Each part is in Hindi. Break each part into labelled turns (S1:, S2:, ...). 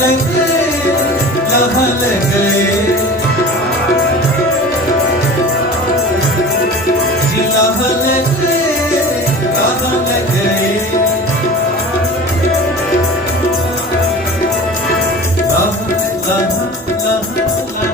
S1: लहल गए लहल गए लहल गए लहल गए लह लह लह लह।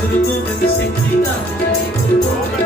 S1: ਗੁਰੂ ਗੋਬਿੰਦ ਸਿੰਘ ਜੀ ਦਾ।